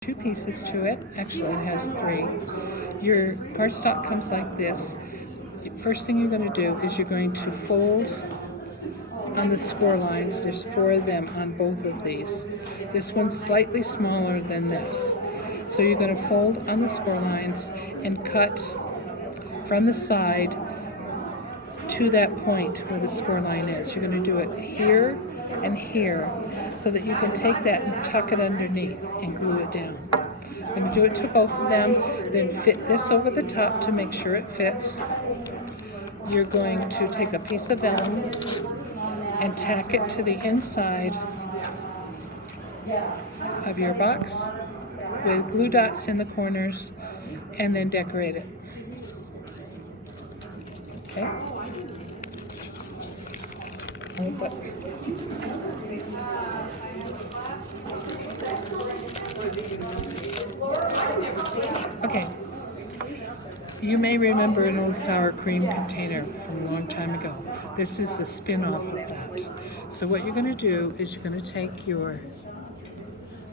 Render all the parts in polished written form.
Two pieces to it. Actually, it has three. Your cardstock comes like this. The first thing you're going to do is you're going to fold on the score lines. There's 4 of them on both of these. This one's slightly smaller than this. So you're going to fold on the score lines and cut from the side to that point where the score line is. You're going to do it here and here so that you can take that and tuck it underneath and glue it down. I'm going to do it to both of them, then fit this over the top to make sure it fits. You're going to take a piece of vellum and tack it to the inside of your box with glue dots in the corners and then decorate it. Okay? Okay. You may remember an old sour cream container from a long time ago. This is the spin-off of that. So what you're going to do is you're going to take your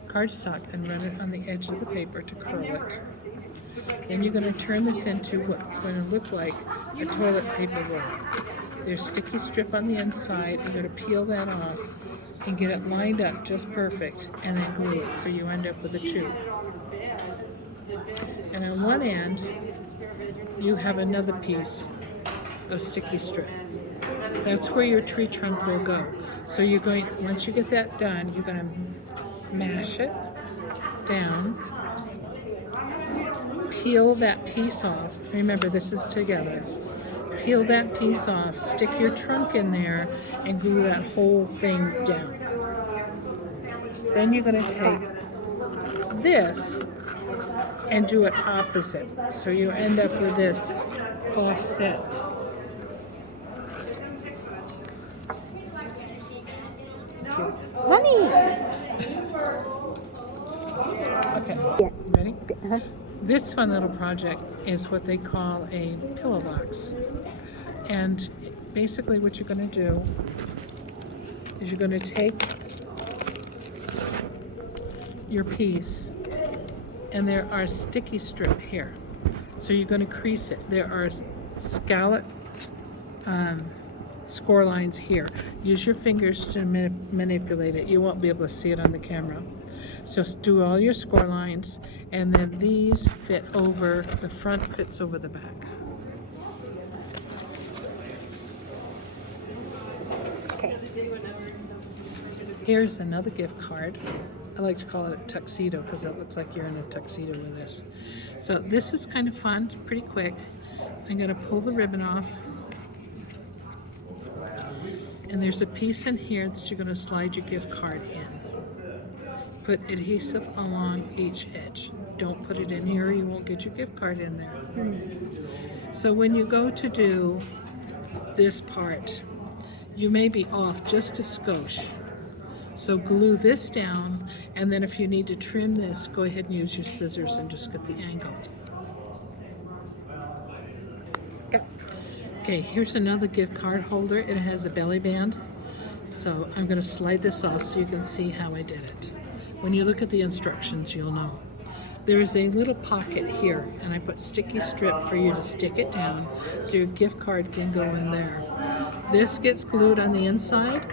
cardstock and run it on the edge of the paper to curl it. Then you're going to turn this into what's going to look like a toilet paper roll. There's sticky strip on the inside. You're going to peel that off and get it lined up just perfect and then glue it so you end up with a tube. And on one end, you have another piece of sticky strip. That's where your tree trunk will go. So you're going, once you get that done, you're going to mash it down, peel that piece off. Remember, this is together. Peel that piece off, stick your trunk in there, and glue that whole thing down. Then you're going to take this and do it opposite. So you end up with this offset. Mommy! Okay, ready? This fun little project is what they call a pillow box. And basically what you're going to do is you're going to take your piece, and there are sticky strip here. So you're going to crease it. There are scallop score lines here. Use your fingers to manipulate it. You won't be able to see it on the camera. So do all your score lines, and then these fit over, the front fits over the back. Okay. Here's another gift card. I like to call it a tuxedo because it looks like you're in a tuxedo with this. So this is kind of fun, pretty quick. I'm going to pull the ribbon off. And there's a piece in here that you're going to slide your gift card in. Put adhesive along each edge. Don't put it in here, you won't get your gift card in there. So when you go to do this part, you may be off just a skosh. So glue this down, and then if you need to trim this, go ahead and use your scissors and just get the angle. Okay, here's another gift card holder. It has a belly band. So I'm going to slide this off so you can see how I did it. When you look at the instructions, you'll know. There is a little pocket here, and I put sticky strip for you to stick it down so your gift card can go in there. This gets glued on the inside,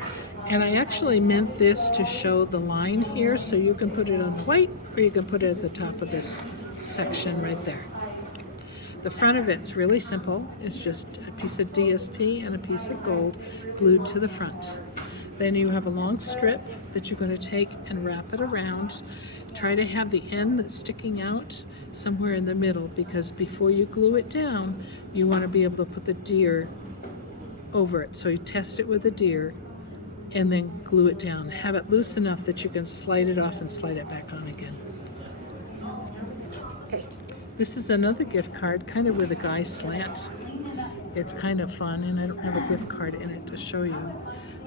and I actually meant this to show the line here, so you can put it on white or you can put it at the top of this section right there. The front of it's really simple. It's just a piece of DSP and a piece of gold glued to the front. Then you have a long strip that you're going to take and wrap it around. Try to have the end that's sticking out somewhere in the middle, because before you glue it down, you want to be able to put the deer over it. So you test it with the deer and then glue it down. Have it loose enough that you can slide it off and slide it back on again. Okay. This is another gift card, kind of with a guy slant. It's kind of fun, and I don't have a gift card in it to show you.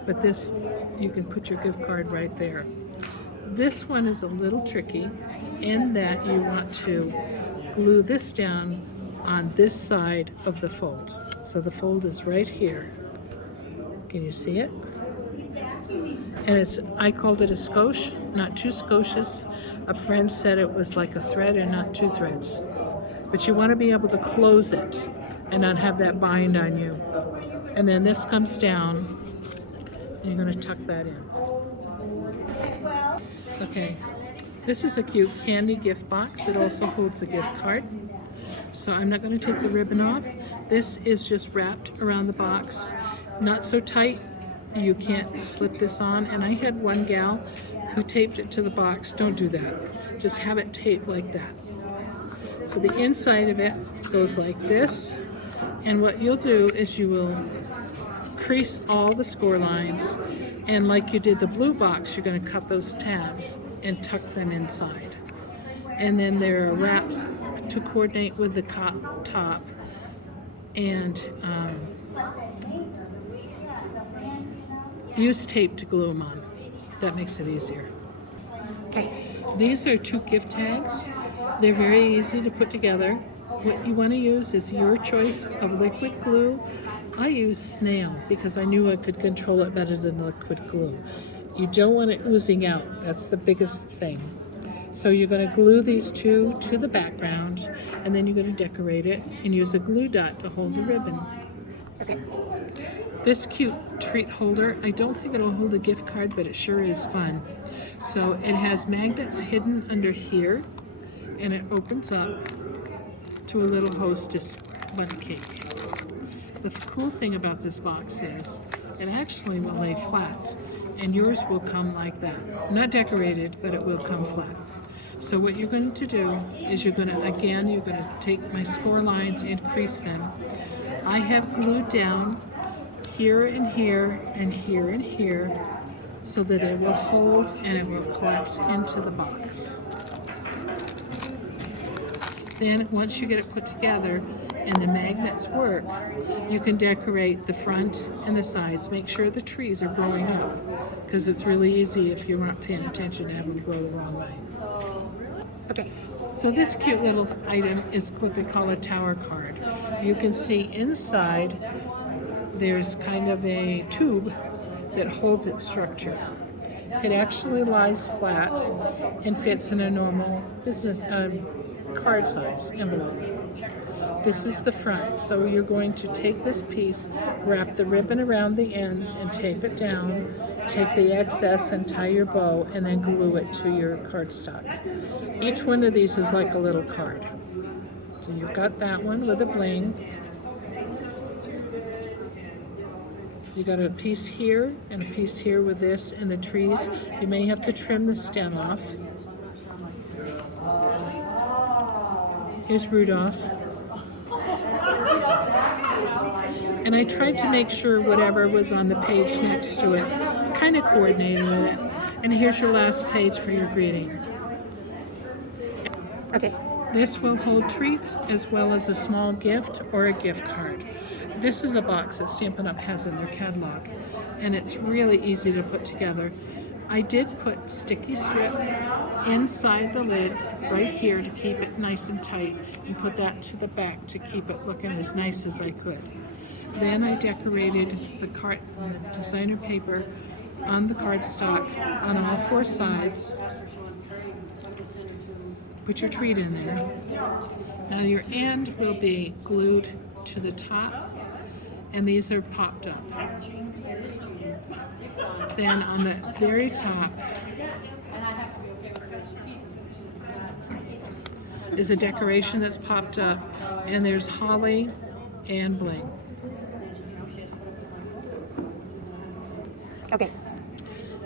But this, you can put your gift card right there. This one is a little tricky in that you want to glue this down on this side of the fold. So the fold is right here. Can you see it? And I called it a skosh, not two skoshes. A friend said it was like a thread and not two threads. But you want to be able to close it and not have that bind on you. And then this comes down, and you're going to tuck that in. Okay, this is a cute candy gift box. It also holds a gift card. So I'm not going to take the ribbon off. This is just wrapped around the box, not so tight you can't slip this on. And I had one gal who taped it to the box. Don't do that. Just have it taped like that. So the inside of it goes like this, and what you'll do is you will crease all the score lines, and like you did the blue box, you're going to cut those tabs and tuck them inside. And then there are wraps to coordinate with the top, and use tape to glue them on. That makes it easier. Okay, these are 2 gift tags. They're very easy to put together. What you want to use is your choice of liquid glue. I use snail because I knew I could control it better than liquid glue. You don't want it oozing out. That's the biggest thing. So you're going to glue these 2 to the background, and then you're going to decorate it and use a glue dot to hold the ribbon. Okay. This cute treat holder, I don't think it'll hold a gift card, but it sure is fun. So it has magnets hidden under here, and it opens up to a little Hostess bundt cake. The cool thing about this box is it actually will lay flat, and yours will come like that. Not decorated, but it will come flat. So what you're going to do is you're going to take my score lines and crease them. I have glued down here and here and here and here so that it will hold and it will collapse into the box. Then once you get it put together and the magnets work, you can decorate the front and the sides. Make sure the trees are growing up, because it's really easy if you're not paying attention to have them grow the wrong way. Okay, so this cute little item is what they call a tower card. You can see inside there's kind of a tube that holds its structure. It actually lies flat and fits in a normal business card size envelope. This is the front, so you're going to take this piece, wrap the ribbon around the ends and tape it down, take the excess and tie your bow, and then glue it to your cardstock. Each one of these is like a little card. So you've got that one with a bling. You got a piece here and a piece here with this and the trees. You may have to trim the stem off. Here's Rudolph. And I tried to make sure whatever was on the page next to it kind of coordinated with it. And here's your last page for your greeting. Okay. This will hold treats as well as a small gift or a gift card. This is a box that Stampin' Up! Has in their catalog, and it's really easy to put together. I did put sticky strip inside the lid right here to keep it nice and tight, and put that to the back to keep it looking as nice as I could. Then I decorated the designer paper on the cardstock on all 4 sides. Put your treat in there. Now your end will be glued to the top, and these are popped up. Then on the very top is a decoration that's popped up, and there's holly and bling. Okay.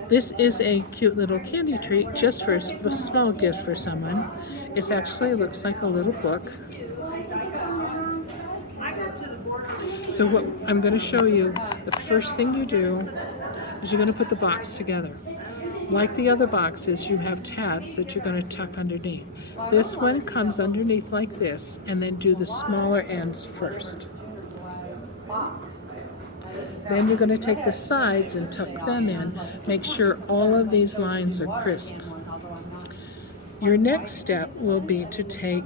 This is a cute little candy treat just for a small gift for someone. It actually looks like a little book. So what I'm going to show you, the first thing you do is you're going to put the box together. Like the other boxes, you have tabs that you're going to tuck underneath. This one comes underneath like this, and then do the smaller ends first. Then you're going to take the sides and tuck them in. Make sure all of these lines are crisp. Your next step will be to take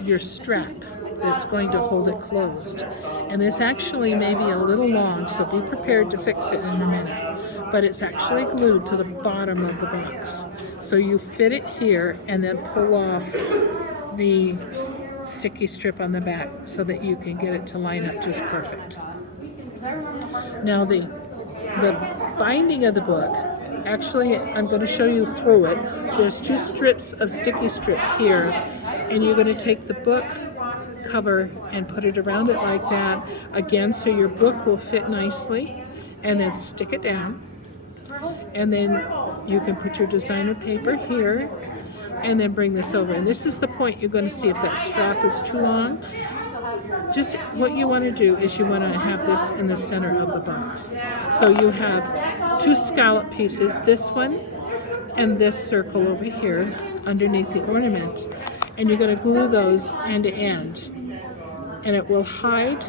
your strap that's going to hold it closed. And this actually may be a little long, so be prepared to fix it in a minute. but it's actually glued to the bottom of the box. So you fit it here and then pull off the sticky strip on the back so that you can get it to line up just perfect. Now the binding of the book, actually I'm going to show you through it. There's 2 strips of sticky strip here, and you're going to take the book cover and put it around it like that again, so your book will fit nicely, and then stick it down, and then you can put your designer paper here and then bring this over. And this is the point you're going to see if that strap is too long. Just what you want to do is you want to have this in the center of the box. So you have 2 scallop pieces, this one and this circle over here underneath the ornament, and you're going to glue those end to end, and it will hide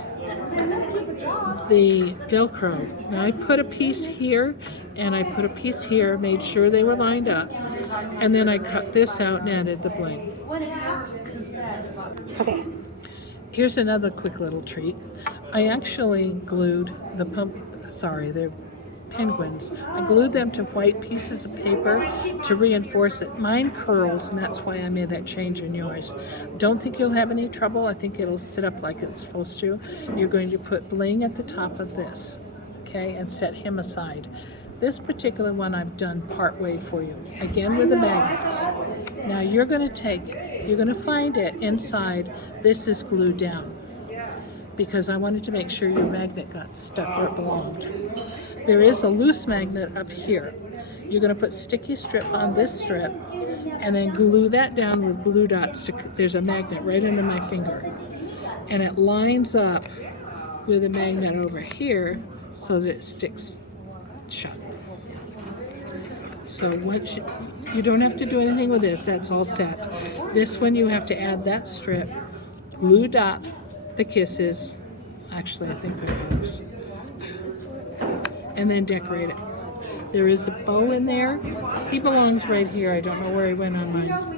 the Velcro. Now I put a piece here and I put a piece here, made sure they were lined up, and then I cut this out and added the bling. Okay. Here's another quick little treat. I actually glued the they're penguins. I glued them to white pieces of paper to reinforce it. Mine curled, and that's why I made that change in yours. Don't think you'll have any trouble. I think it'll sit up like it's supposed to. You're going to put bling at the top of this, okay, and set him aside. This particular one I've done part way for you, again with the magnets. Now you're going to find it inside. This is glued down because I wanted to make sure your magnet got stuck where it belonged. There is a loose magnet up here. You're going to put sticky strip on this strip and then glue that down with glue dots. There's a magnet right under my finger, and it lines up with a magnet over here so that it sticks shut. So once you don't have to do anything with this, that's all set. This one you have to add that strip, glue dot the kisses, actually I think they're hugs, and then decorate it. There is a bow in there. He belongs right here. I don't know where he went on mine.